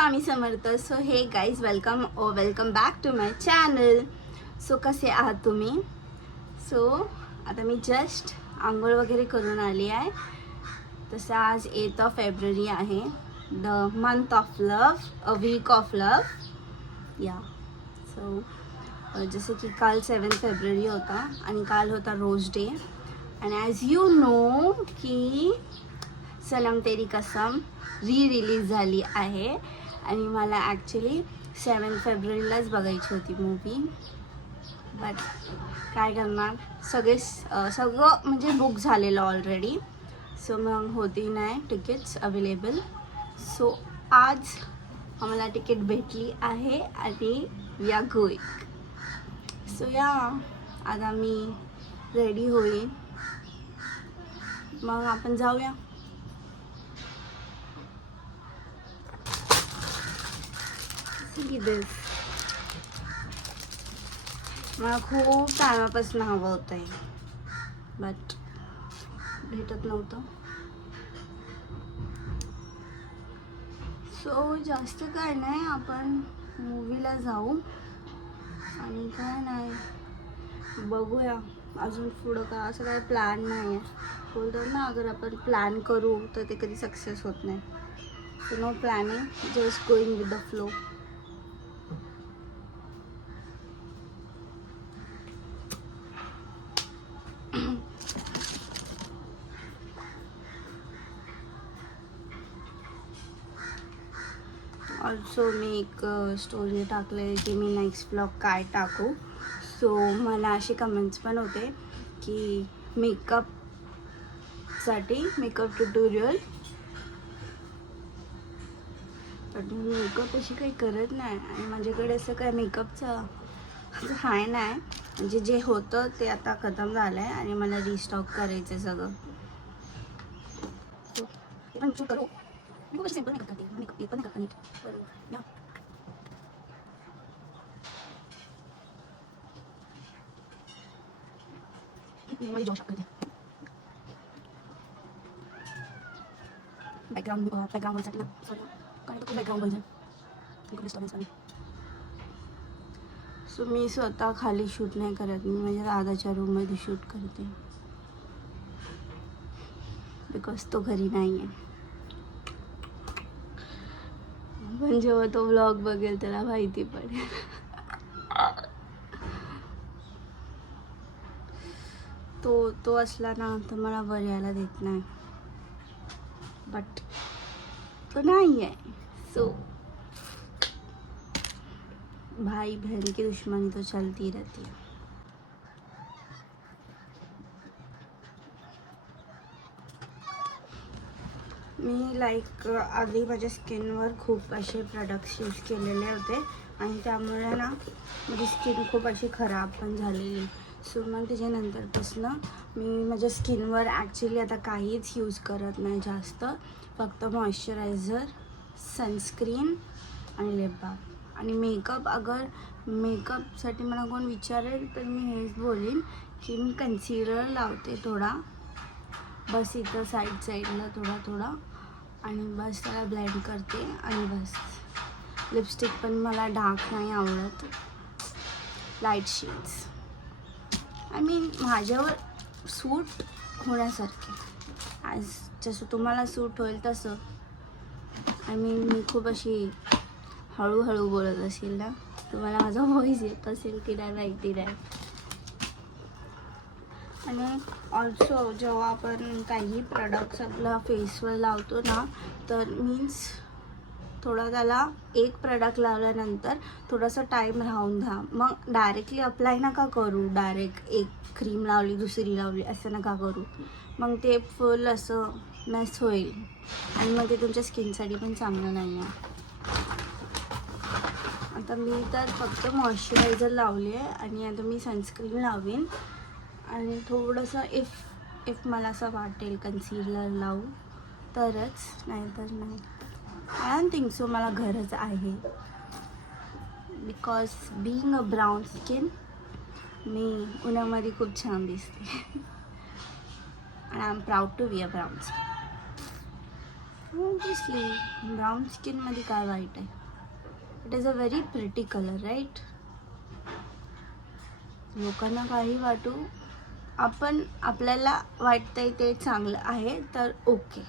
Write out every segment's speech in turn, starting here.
Swami Samarth. So hey guys, welcome back to my channel. So कसे आहात तुम्ही? So आता मी जस्ट आंघोळ वगैरे करून आली आहे. तसं आज 8 फेब्रुवारी आहे. The month of love, a week of love. या सो जसं की काल 7 फेब्रुवारी होता आणि काल होता रोज डे. आणि ॲज यू नो की सनम तेरी कसम रिलीज झाली आहे आणि मला ॲक्च्युली 7 फेब्रुवारीलाच बघायची होती मूवी. बट काय करणार, सगळं म्हणजे बुक झालेलं ऑलरेडी. सो मग होती नाही तिकीट्स अवेलेबल. सो आज आम्हाला तिकीट भेटली आहे आणि वी आर गोईंग. सो या आता मी रेडी होईल, मग आपण जाऊया. दिस मला खूप टायमापासून हवं होतं आहे, बट भेटत नव्हतं. सो जास्त काय नाही, आपण मूवीला जाऊ आणि काय नाही बघूया. अजून पुढं का असं काय प्लॅन नाही आहे. बोलतात ना, अगर आपण प्लॅन करू तर ते कधी सक्सेस होत नाही. So no planning, just going with the flow. Also मी एक स्टोरी टाकले की मी नेक्स्ट ब्लॉग काय टाकू. सो मला असे कमेंट्स पण होते की मेकअप ट्युटोरियल. पण मी मेकअप अशी काही करत नाही आणि माझ्याकडे असं काय मेकअपचं आहे नाही. म्हणजे जे होतं ते आता खतम झालं आहे आणि मला रिस्टॉक करायचं सगळं. करू मी खूप सिंपल मेकअप करते. मेकअप पण करते नीट. या मी जॉब करते. बॅकग्राऊंडसाठी ना सॉरी काय खूप बॅकग्राऊंड पाहिजे, खूप डिस्टर्बन्स आहे. सो मी स्वतः खाली शूट नाही करत, मी माझ्या दादाच्या रूममध्ये शूट करते. बिकॉज तो घरी नाही आहे. पण जेव्हा तो व्लॉग बघेल त्याला माहिती पडेल. तो असला ना तर मला वर यायला देत नाही, बट तो नाही आहे. सो भाई बहन की दुश्मनी तो चलती रहती है. मी आधी माझ्या स्किनवर खूप असे प्रोडक्ट्स यूज केलेले होते आणि त्यामुळे ना माझी स्किन खूप अशी खराब पण झालेली. सो मग त्याच्यानंतरपासून मी माझ्या स्किनवर ॲक्च्युली आता काहीच यूज करत नाही जास्त. फक्त मॉइश्चरायझर, सनस्क्रीन आणि लिप बाम. आणि मेकअप, अगर मेकअपसाठी मला कोण विचारेल तर मी हेच बोलीन की मी कन्सिलर लावते थोडा, बस इथं साईडला थोडा आणि बस त्याला ब्लेंड करते आणि बस. लिपस्टिक पण मला डार्क नाही आवडत, लाईट शेड्स. आय मीन माझ्यावर सूट होण्यासारखे, ॲज जसं तुम्हाला सूट होईल तसं. आय मीन मी खूप अशी हळूहळू बोलत असेल ना, तुम्हाला माझा व्हॉइस येत असेल की नाही माहिती नाही. आणि ऑल्सो जेव्हा आपण काही प्रोडक्ट्स आपल्या फेसवर लावतो ना, तर मीन्स थोडा त्याला एक प्रोडक्ट लावल्यानंतर थोडासा टाईम राहून द्या. मग डायरेक्टली अप्लाय नका करू. डायरेक्ट एक क्रीम लावली दुसरी लावली असं नका करू. मग ते फुल असं मेस होईल आणि मग ते तुमच्या स्किनसाठी पण चांगलं नाही आहे. आता मी तर फक्त मॉइश्चरायझर लावले आहे आणि आता मी सनस्क्रीन लावीन आणि थोडंसं इफ मला असं वाटेल कन्सिलर लावू तरच, नाहीतर नाही. आय डोंट थिंक सो मला गरज आहे. Because being a brown skin मी उन्हामध्ये खूप छान दिसते. आणि I am proud to be a brown skin. Obviously brown स्किनमध्ये काय वाईट आहे. It is a very pretty colour right. लोकांना काही वाटू, आपण आपल्याला वाटतंय ते चांगलं आहे तर ओके.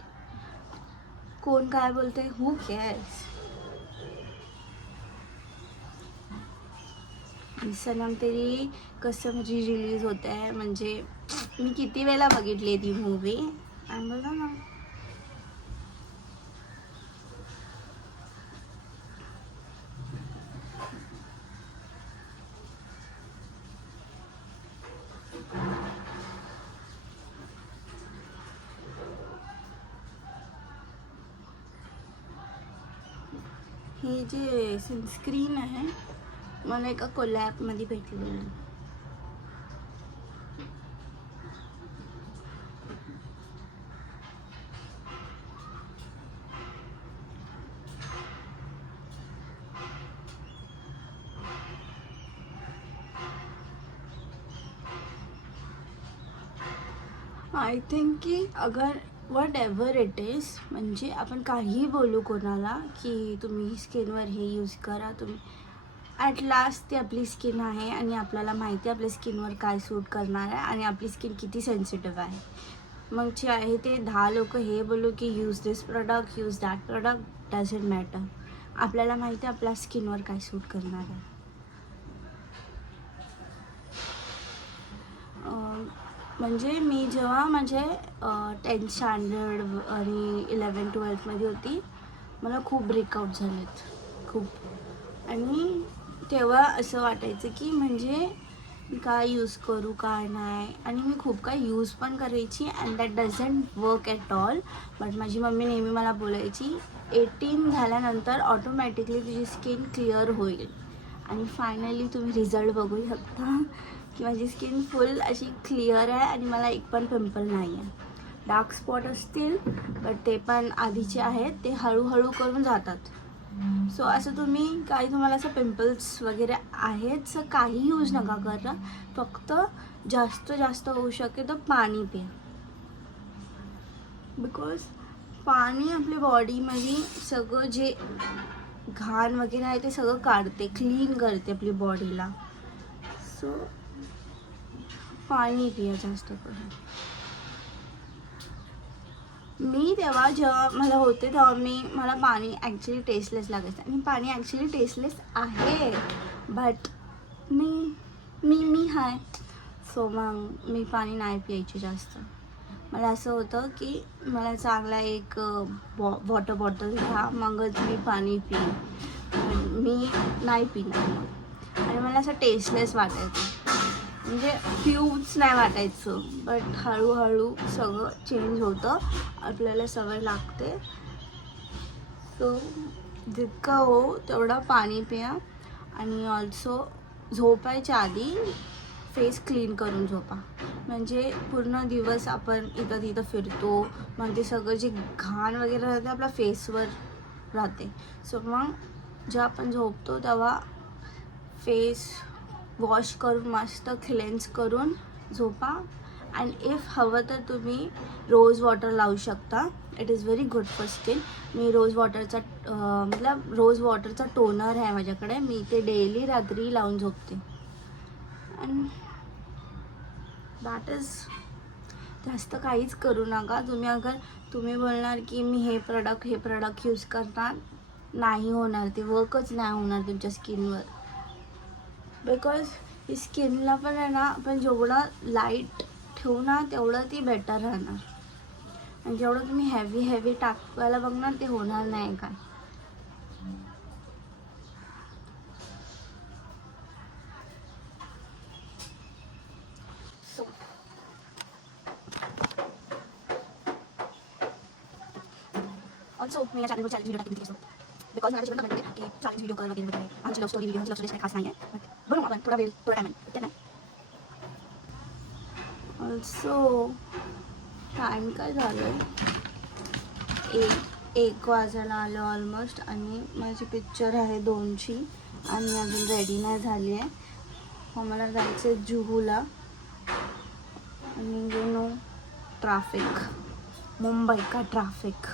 कोण काय बोलते, हू केअर्स. सनम तेरी कसं म्हणजे रिलीज होत आहे, म्हणजे मी किती वेळा बघितली ती मूवी. आणि बघा ना, हे जे सनस्क्रीन आहे मला एका कोलॅबमध्ये भेटलेलं. आय थिंक की अगर वॉट एव्हर इट इज, म्हणजे आपण काही बोलू कोणाला की तुम्ही स्किनवर हे यूज करा, तुम्ही ॲट लास्ट ती आपली स्किन आहे आणि आपल्याला माहिती आहे आपल्या स्किनवर काय सूट करणार आहे आणि आपली स्किन किती सेन्सिटिव्ह आहे. मग जे आहे ते 10 लोक हे बोलू की use this product, use that product, doesn't matter. आपल्याला माहिती आहे आपल्या स्किनवर काय सूट करणार आहे. म्हणजे मी जेव्हा माझे 10th स्टँडर्ड आणि 11-12मध्ये होती, मला खूप ब्रेकआउट झालेत खूप. आणि तेव्हा असं वाटायचं की म्हणजे काय यूज करू काय नाही, आणि मी खूप काय यूज पण करायची and that doesn't work at all. But माझी मम्मी नेहमी मला बोलायची 18 झाल्यानंतर ऑटोमॅटिकली तुझी स्किन क्लिअर होईल. आणि फायनली तुम्ही रिझल्ट बघू शकता की माझी स्किन फुल अशी क्लिअर आहे आणि मला एक पण पिंपल नाही आहे. डार्क स्पॉट असतील बट ते पण आधीचे आहेत, ते हळूहळू करून जातात. सो असं तुम्हाला असं पिंपल्स वगैरे आहेत सर काही यूज नका करा. फक्त जास्त होऊ शके तर पाणी प्या. बिकॉज पाणी आपल्या बॉडीमध्ये सगळं जे घाण वगैरे आहे ते सगळं काढते, क्लीन करते आपली बॉडीला. सो पाणी पिया जास्त करून. मी तेव्हा जेव्हा मला होते तेव्हा मला पाणी ॲक्च्युली टेस्टलेस लागायचं, आणि पाणी ॲक्च्युली टेस्टलेस आहे बट मी हाय. सो मग मी पाणी नाही प्यायची जास्त. मला असं होतं की मला चांगला एक वॉटर बॉटल घ्या मगच मी पाणी पिईन, मी नाही पिणार मग. आणि मला असं टेस्टलेस वाटायचं, म्हणजे फ्यूज नाही वाटायचं. बट हळूहळू सगळं चेंज होतं, आपल्याला सवय लागते. सो जितकं हो तेवढं पाणी प्या. आणि ऑल्सो झोपायच्या आधी फेस क्लीन करून झोपा. म्हणजे पूर्ण दिवस आपण इथं तिथं फिरतो, मग ते सगळं जे घाण वगैरे राहते आपल्या फेसवर राहते. सो मग जेव्हा आपण झोपतो तेव्हा फेस वॉश करून मस्त क्लेन्स करून झोपा. अँड इफ हवं तर तुम्ही रोज वॉटर लावू शकता. It is very good for skin. मी रोज वॉटरचा टोनर आहे माझ्याकडे, मी ते डेली रात्री लावून झोपते. And that is. जास्त काहीच करू नका. तुम्ही बोलणार की मी हे प्रॉडक्ट यूज करणार, नाही होणार, ते वर्कच नाही होणार तुमच्या स्किनवर. बिकॉज ही स्किनला पण आहे ना, आपण जेवढं लाईट ठेवू ना तेवढं ती बेटर राहणार. आणि जेवढं तुम्ही हेवी टाकायला बघणार ते होणार नाही काय. ऑल्सो मी या चॅनलवर चॅलेंज व्हिडिओ टाकते असतो, बिकॉज मला जेवढं म्हणते की चॅलेंज व्हिडिओ कर वगैरे आमची लव्ह स्टोरी काही खास नाही आहे. बघू आपण थोडा टाईम आहे. ऑल्सो टाईम काय झालं, 1 वाजायला आलं ऑलमोस्ट. आणि माझी पिक्चर आहे 2ची आणि अजून रेडी नाही झाली आहे. मला जायचं आहे जुहूला. आणि ट्रॅफिक, मुंबई का ट्रॅफिक.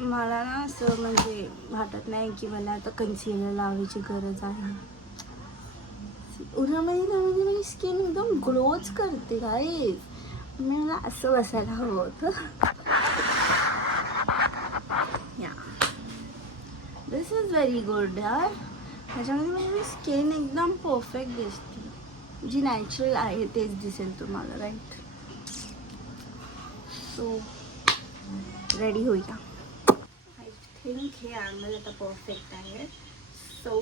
मला ना असं म्हणजे वाटत नाही की मला आता कन्सिलर लावायची गरज आहे. उन्हामध्ये म्हणजे माझी स्किन एकदम ग्लोच करते गाईज. मला असं बसायला हवं होतं. या दिस इज व्हेरी गुड यार. ह्याच्यामध्ये माझी स्किन एकदम परफेक्ट दिसते. जी नॅचरल आहे तेच दिसेल तुम्हाला, राईट? सो रेडी होऊया. आय थिंक हे अँगल आता परफेक्ट आहे. सो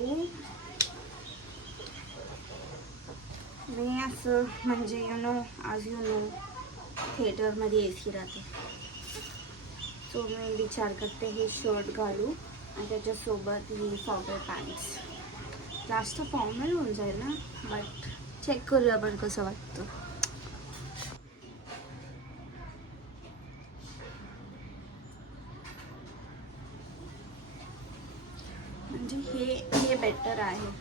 मी असं म्हणजे आज थिएटरमध्ये AC राहते. सो मी विचार करते हे शर्ट घालू आणि त्याच्यासोबत ही फॉर्मल पॅन्ट्स. जास्त फॉर्मल होऊन जाईल ना, बट चेक करूया आपण कसं वाटतं. म्हणजे हे बेटर आहे.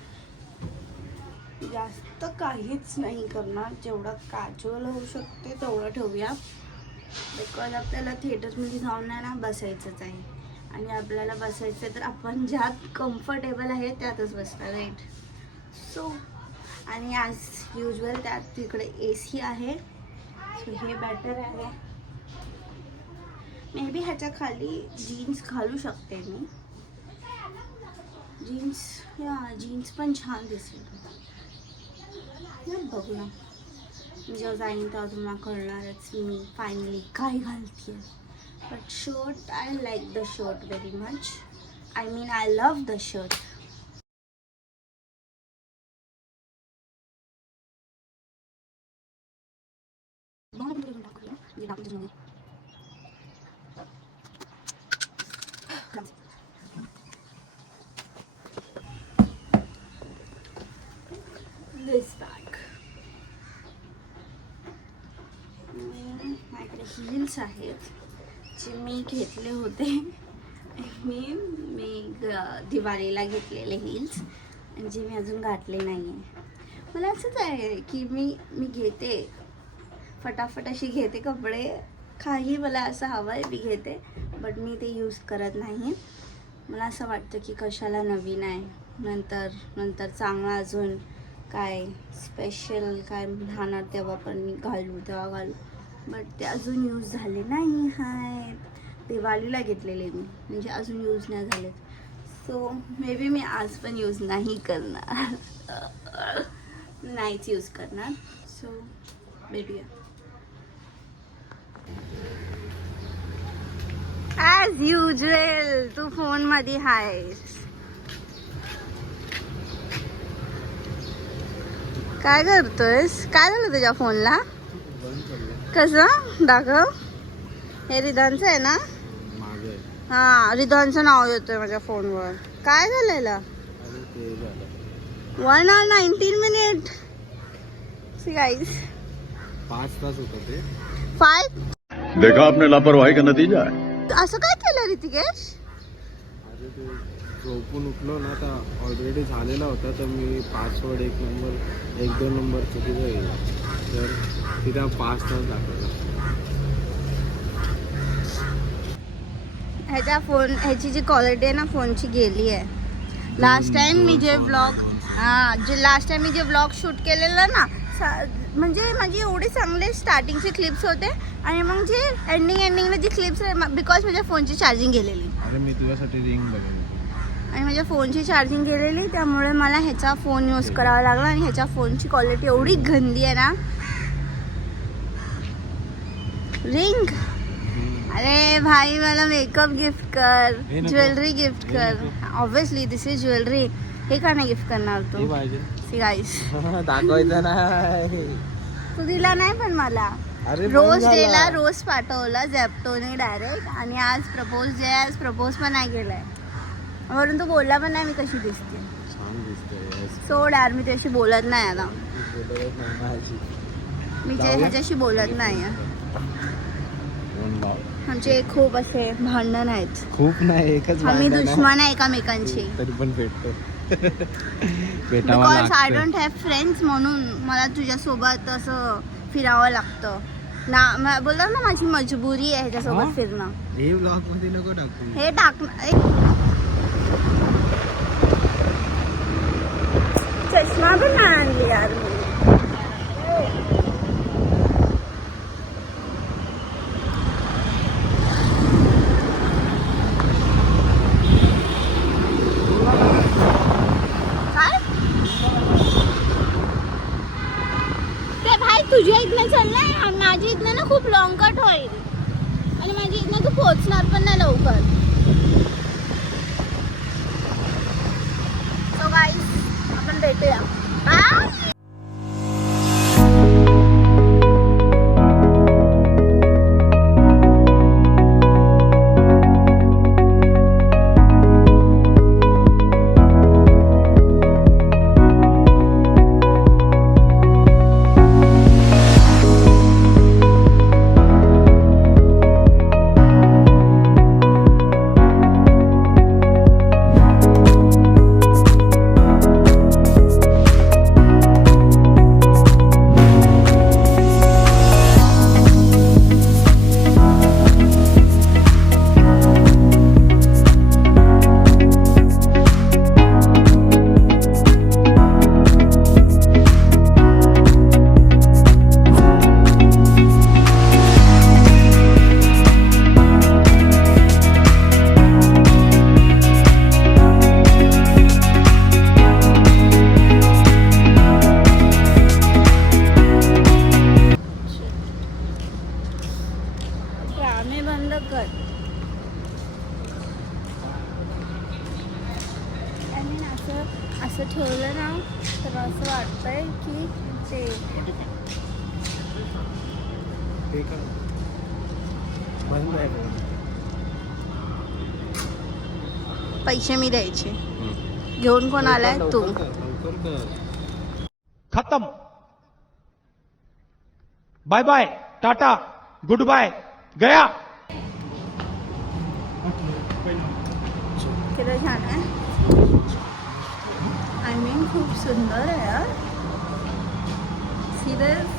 जास्त काहीच नाही करणार, जेवढं कॅज्युअल होऊ शकते तेवढं ठेवूया. बिकॉज आपल्याला थिएटरमध्ये जाऊन नाही ना बसायचंच आहे. आणि आपल्याला बसायचं तर आपण ज्यात कम्फर्टेबल आहे त्यातच बसणार, राईट? सो आणि आज युजल त्यात तिकडे AC आहे. सो हे बेटर आहे. मे बी ह्याच्या खाली जीन्स घालू शकते मी. जीन्स पण छान दिसेल. बघू ना, मी जेव्हा जाईन तेव्हा तुम्हाला कळणारच मी फायनली काय घालते. But shirt, I like the shirt very much. I love the shirt. This bag. माझ्याकडे हिल्स आहेत जे मी घेतले होते. मी दिवाळीला घेतलेले हिल्स आणि जे मी अजून घातले नाही आहे. मला असंच आहे की मी घेते फटाफट अशी घेते कपडे. काही मला असं हवं आहे मी घेते, बट मी ते यूज करत नाही. मला असं वाटतं की कशाला नवीन आहे, नंतर चांगला अजून काय स्पेशल काय राहणार तेव्हा पण मी घालू. बट ते अजून यूज झाले नाही आहेत. दिवाळीला घेतलेले मी, म्हणजे अजून यूज नाही झालेत. सो मे बी मी आज पण यूज नाही करणार. नाहीच यूज करणार. सो भेटूया. ॲज युजल तू फोनमध्ये आहेस. काय करतोयस? काय झालं तुझ्या फोनला? कसं दाखव. हे रिदानचं आहे ना? हा, रिदानचं नाव येतोय माझ्या फोनवर. काय झालेलं? 1 hour 19 minutes. सी गाइस 5 तास होतं ते. 5. देखा आपने लापरवाही का नतीजा है. असं काय केलं ऋतिकेश? अरे ते झोपून उठलो ना तर ऑलरेडी झालेला होता. तर मी पासवर्ड 1-2 नंबर चुकीचा गेला, तर तिथे 5 तास दाखवला. ह्याची जी क्वालिटी आहे ना फोनची गेली आहे. लास्ट टाइम मी जे व्लॉग शूट केलेलं ना, म्हणजे माझी एवढे चांगले स्टार्टिंगचे क्लिप्स होते आणि मग जे एंडिंगला जी क्लिप्स बिकॉज माझ्या फोनची चार्जिंग गेलेली. अरे मी तुझ्यासाठी रिंग बघितली आणि माझ्या फोनची चार्जिंग गेलेली, त्यामुळे मला ह्याचा फोन यूज करावा लागला. आणि ह्याच्या फोनची क्वालिटी एवढी गंदी आहे ना. रिंग, अरे भाई मला मेकअप गिफ्ट कर, ज्वेलरी गिफ्ट कर. Obviously this is jewellery. हे का नाही गिफ्ट करणार तू? सी गाइस दाखवायचं नाही. तू दिला नाही पण मला. रोज डेला रोज पाठवला झेप्टोने डायरेक्ट. आणि आज प्रपोज पण नाही केलाय, वरून तू बोलला पण नाही मी कशी दिसते. सोड यार, मी त्याशी बोलत नाही आता. मी ह्याच्याशी बोलत नाही. आमचे खूप असे भांडण आहेत. खूप नाही, एकच. आम्ही दुश्मन आहे एकामेकांची. तरी पण भेटतो. Because I don't have friends, म्हणून मला तुझ्यासोबत असं फिरावं लागतं. ना बोलला ना माझी मजबुरी आहे ह्याच्यासोबत फिरणं. हे ब्लॉग मध्ये नको टाकू. हे टाक चष्मा पण नाही आणली यार मी. तुझ्या इथनं चाललंय, माझी इथनं ना खूप लॉंग कट होईल आणि माझी इथनं तू पोहोचणार पण नाही लवकर. सो गाईस आपण भेटूया. असं ठेवलं ना तर असं वाटतंय की ते पैसे मी द्यायचे. घेऊन कोण आलाय तू? खत्म. Bye bye tata good bye गया. किती छान आहे. आय मीन खूप सुंदर आहे यार. सिरियस.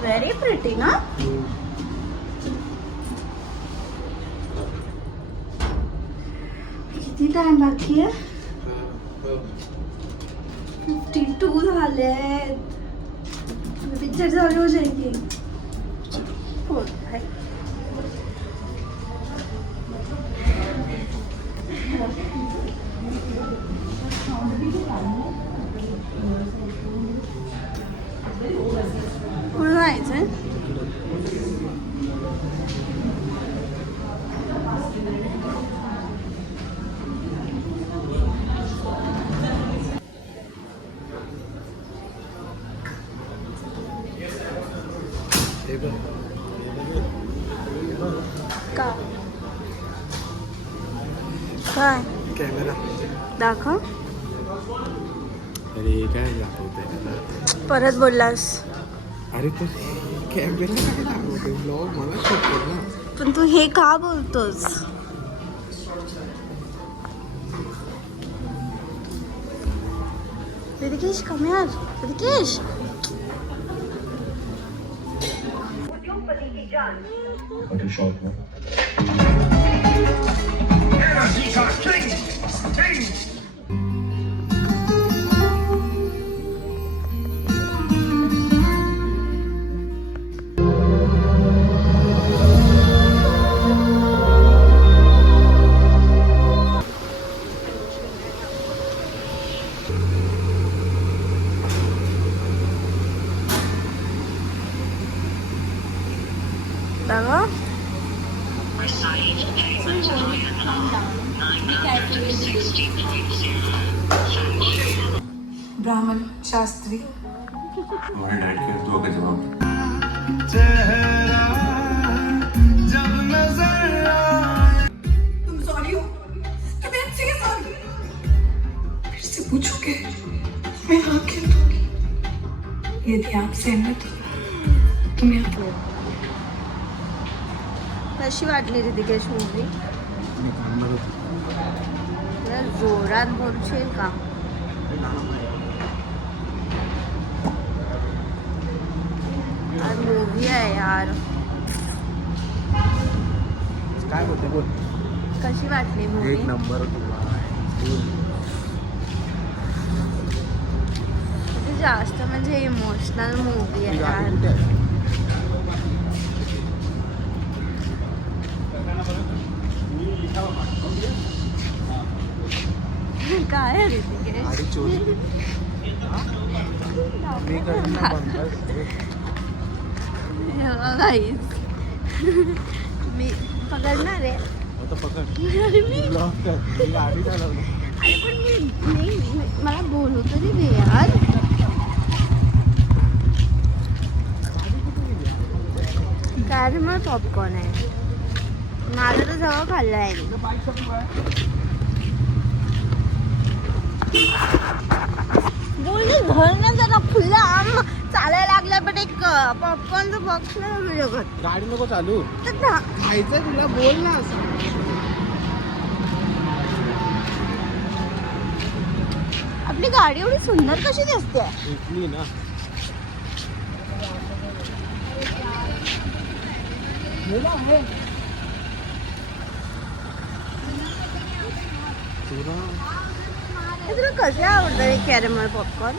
व्हेरी प्रिटी ना. किती टाइम बाकी आहे? 52 झाले. पिक्चर चालू हो जाएगी. हो आहे. कुठं जायचंय? का काय कॅमेरा दाखव. अरे काय दाखवतोय? परत बोललास. अरे तो कॅमेरा काय दाखवतोय? ब्लॉग मला शूट कर ना. पण तू हे का बोलतोस? Rutikesh come here. ऋतिकेश बघा. ब्राह्मण शास्त्री. हमारे डैड के दो का जवाब. तुम सॉरी हो? तुम ऐसे सॉरी फिर से पूछोगे? मैं हाँ कह दूंगी. यदि आप सहमत हो तो मैं आपको. कशी वाटली ऋतिकेश मूवी? जोरात बोलशील का? मूवी आहे यार. काय बोलते बोल. कशी वाटली मूवी? एक नंबर जास्त म्हणजे इमोशनल मूवी आहे यार. काय आहे ऋतिकेश? गाईस मी पकडणार आहे. अरे मी गाडी चालवली. अरे पण मी मला बोलू तरी दे यार. कॅरमल पॉपकॉर्न आहे. माझं तर सगळं खाल्लं आहे. बोलली घर ना जरा खुलं आम चालायला लागल्या पण एक पॉपकॉर्नचं बॉक्स नाही मिळू शकत. गाडी नको चालू. खायचंय तुला बोल ना. असं आपली गाडी एवढी सुंदर कशी दिसते? इथली ना. तुला कसे आवडतं हे कॅरमल पॉपकॉर्न?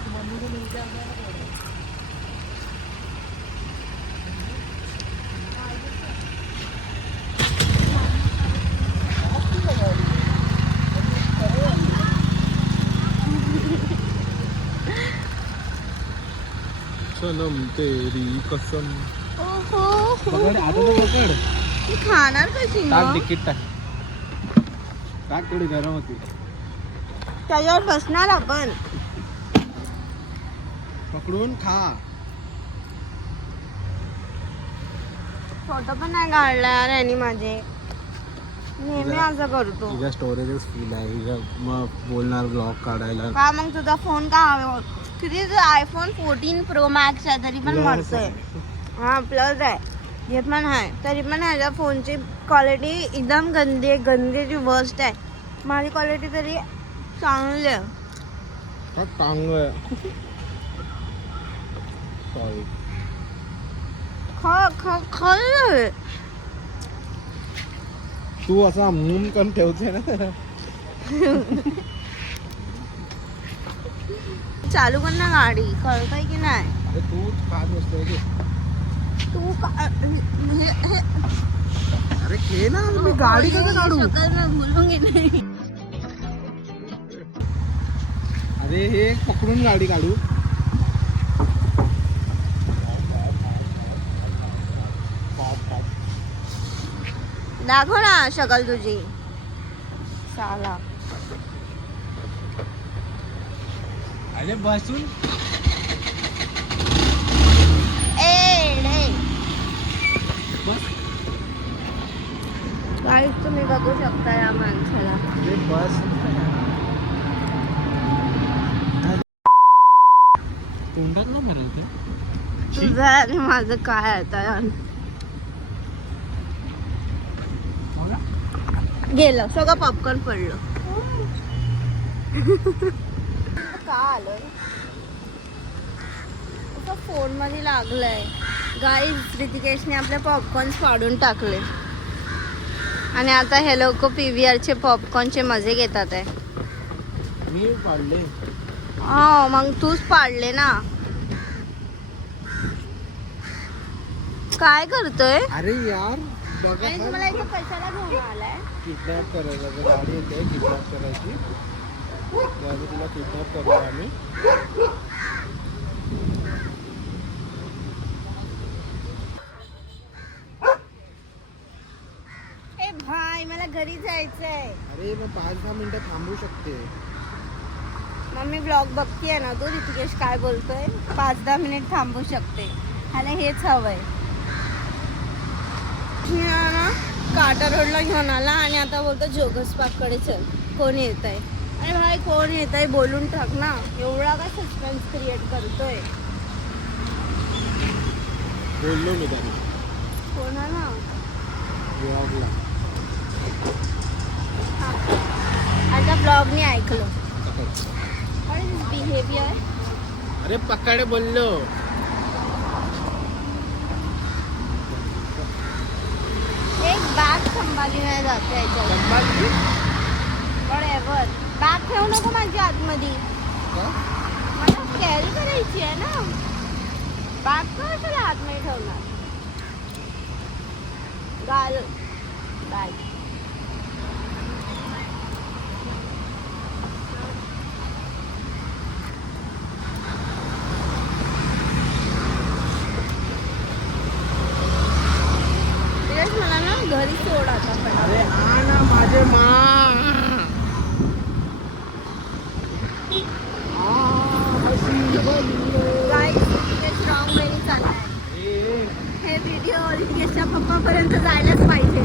सनम तेरी कसम. ओहो पकड आता तू पकड. ती खाणार कशी टाक मग? तिकीट टाक. टाक थोडी गरम होती. त्याच्यावर बसणार आपण. पकडून खा. फोटो पण नाही काढला यार यांनी माझे. नेहमी असं करतो. तुझ्या स्टोरेजच फुल आहे. मग बोलणार ब्लॉग काढायला. का मग तुझा फोन का हवा? किती आयफोन 14 प्रो मॅक्स आहे तरी पण मरतोय. हा प्लस आहे हे पण आहे तरी पण ह्याच्या फोनची क्वालिटी एकदम गंदी आहे. गंदीची वर्स्ट आहे. माझी क्वालिटी तरी चांगली आहे. चांगलं आहे. सॉरी. खरं तू असा मून करून ठेवते ना. चालू कर ना गाडी. कळतंय की नाही? अरे तूच खात बसतोय ते. तू अरे घे ना. मी गाडी कसं काढू? बोलूंगी नाही. अरे हे पकडून गाडी काढू. दाखव ना शकल तुझी. साला अरे बसून. काहीच तुम्ही बघू शकता या माणसाला. अरे बस. तोंडात ना मारेल ते. तुझं आणि माझं काय आता यार. गेलं सगळं पॉपकॉर्न पडलं. का आलं फोन मध्ये लागलंय. गाईस ऋतिकेशने आपले पॉपकॉर्न फाडून टाकले आणि आता हे लोक PVRचे पॉपकॉर्नचे मजे घेतात आहे. मी पाडले. हो मग तूच पाडले ना. काय करतोय? अरे यार बघा. आणि तुम्हाला इथे कशाला घेऊन आलाय? किडनॅप करायचं. गाडी येते किडनॅप करायची. तुला किडनॅप करू आम्ही. ए भाई मला घरी जायचंय. अरे मग 5-10 मिनिटं थांबू शकते. मग मी ब्लॉग बघतीये ना. तो ऋतिकेश काय बोलतोय 5-10 मिनिट थांबू शकते. ह्याला हेच हवंय. ना काटा रोडला घेऊन आला आणि आता बोलतो जोगस पार्ककडे चल. कोण येत आहे? अरे भाई कोण येत आहे बोलून टाक ना. एवढा काय सस्पेन्स क्रिएट करतोय? बोललो मी त्यांना. कोणाला? ब्लॉगला. आता ब्लॉगने ऐकलं. What is this behavior? अरे पकड बोललो. बॅग संभाली नाही जाते याच्यावर. वॉटएव्हर. बॅग ठेवू नको माझी आतमध्ये. मला कॅरी करायची आहे ना. बॅग कशाला आतमध्ये ठेवणार. घाल बॅग. मला ना घरी सोड आता. अरे हा ना माझे स्ट्रॉंग वेनी चाललाय. हे व्हिडिओ ऑलिम्पिकच्या पप्पापर्यंत जायलाच पाहिजे.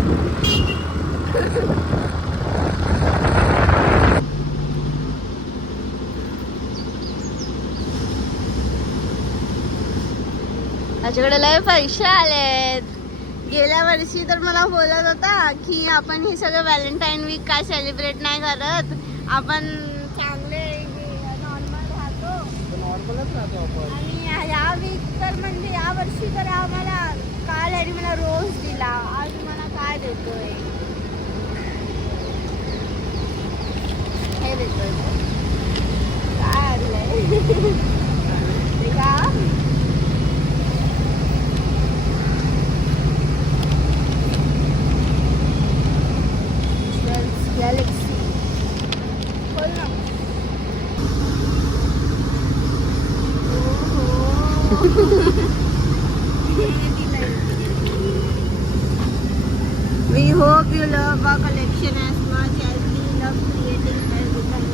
माझ्याकडे लय पैसे आलेत. गेल्या वर्षी तर मला बोलत होता की आपण हे सगळं व्हॅलेंटाईन वीक काय सेलिब्रेट नाही करत, आपण चांगले नॉर्मल राहतो. नॉर्मलच राहतो आपण. आणि या वीक तर म्हणजे या वर्षी तर आम्हाला काल आणि मला रोज दिला, आज मला काय देतोय. हे देतोय काय आणलंय ते का. गॅलेक्सी बोल ना. We hope you love our collection as much as we love creating everything.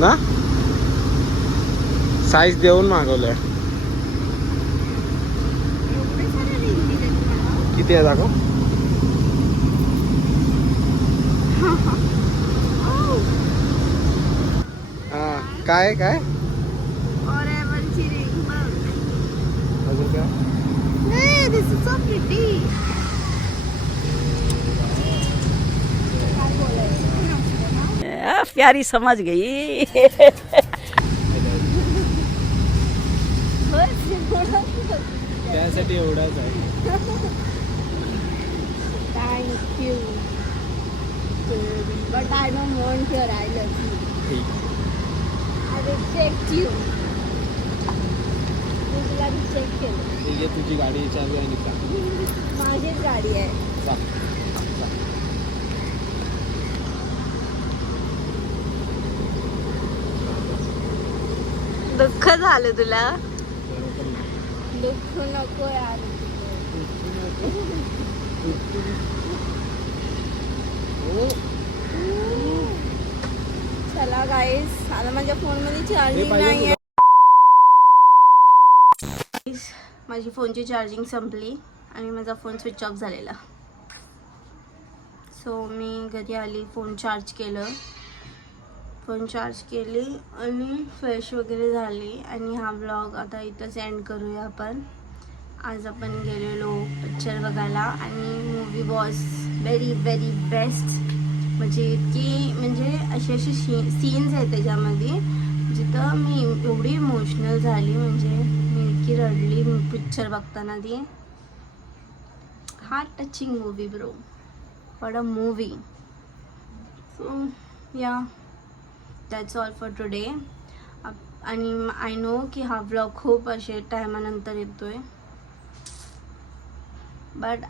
ना साईज देऊन मागवलंय. किती आहे दाखव. हा काय काय अजून काय. This is so pretty. प्यारी समझ गई. त्यासाठी एवढाच आहे. Thank you. But I don't want your I love you. I reject you. मी तुला रिजेक्ट केलं. ठीक आहे तुझी गाडी चालू आहे निघा. माझीच गाडी आहे. दुःख झालं तुला. दुःख नको यार. चला गाईस आता माझ्या फोन मध्ये चार्जिंग नाही आहे. माझी फोनची चार्जिंग संपली आणि माझा फोन स्विच ऑफ झालेला. सो मी घरी आली, फोन चार्ज केली आणि फ्रेश वगैरे झाली. आणि हा ब्लॉग आता इथंच एंड करूया आपण. आज आपण गेलेलो पिक्चर बघायला आणि movie was very very best. म्हणजे इतकी म्हणजे असे सीन्स आहेत त्याच्यामध्ये जिथं मी एवढी इमोशनल झाली. म्हणजे मी इतकी रडली पिक्चर बघताना. ती heart touching movie bro. What a movie. So या दॅट्स ऑल फॉर टुडे. आणि आय नो की हा ब्लॉग खूप असे टायमानंतर येतोय, बट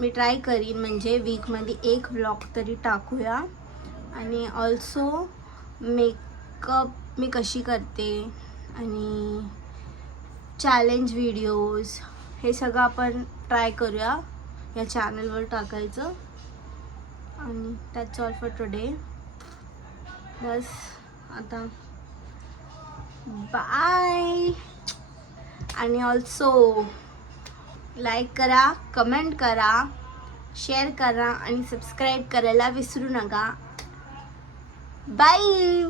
मी ट्राय करीन म्हणजे वीकमध्ये एक ब्लॉग तरी टाकूया. आणि ऑल्सो मेकअप मी कशी करते आणि चॅलेंज व्हिडिओज हे सगळं आपण ट्राय करूया या चॅनलवर टाकायचं. आणि दॅट्स ऑल फॉर टुडे. बस आता बाय. आणि ऑल्सो लाईक करा, कमेंट करा, शेअर करा आणि सबस्क्राईब करायला विसरू नका. बाय.